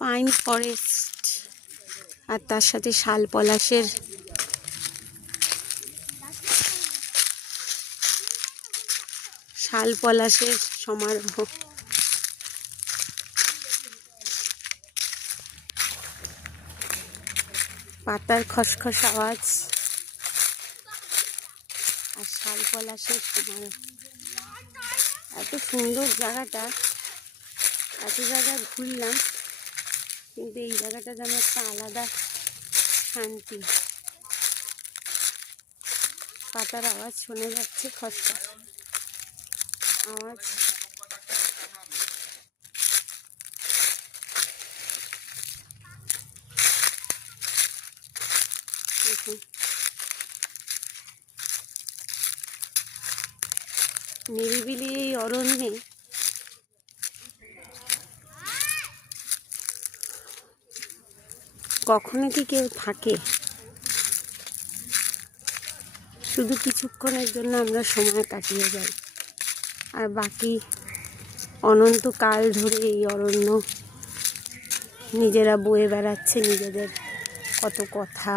Pine forest আর তার সাথে শাল পলাশের সমারোহ। পাতার খসখস আওয়াজ আর শাল পলাশের সমারোহ। এত সুন্দর জায়গাটা, এত জায়গায় ঘুরলাম, কিন্তু এই জায়গাটা যেন একটা আলাদা শান্তি। পাতার আওয়াজ শোনা যাচ্ছে, খসখস আওয়াজ। দেখুন নিরিবিলি এই অরণ্যে কখনো কি কেউ থাকে? শুধু কিছুক্ষণের জন্য আমরা সময় কাটিয়ে যাই, আর বাকি অনন্তকাল ধরে এই অরণ্য নিজেরা বয়ে বেড়াচ্ছে নিজেদের কত কথা,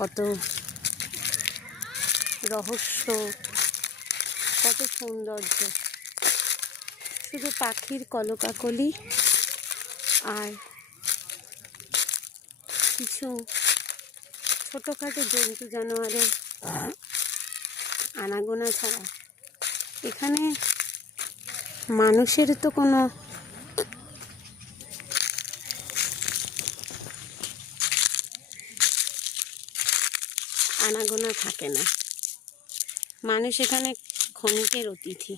কত রহস্য, কত সৌন্দর্য। শুধু পাখির কলকাকলি আর কিছু ছোটোখাটো জন্তু জানোয়ারের আনাগোনা ছাড়া এখানে মানুষের তো কোনো আনাগোনা থাকে না। মানুষ এখানে ক্ষণিকের অতিথি।